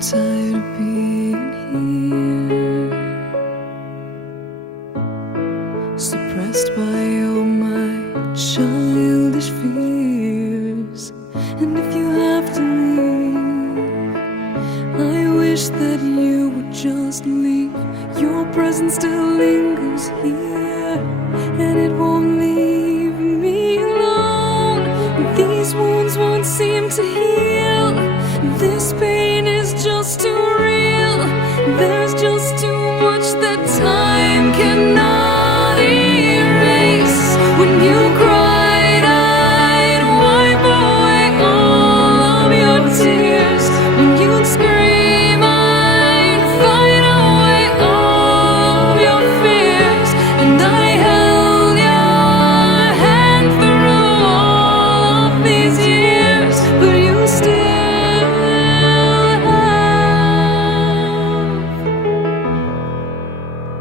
tired of being here, suppressed by all my childish fears. And if you have to leave, I wish that you would just leave. Your presence still lingers here, and it won't leave me alone. These wounds won't seem to heal. This pain is just too real. There's just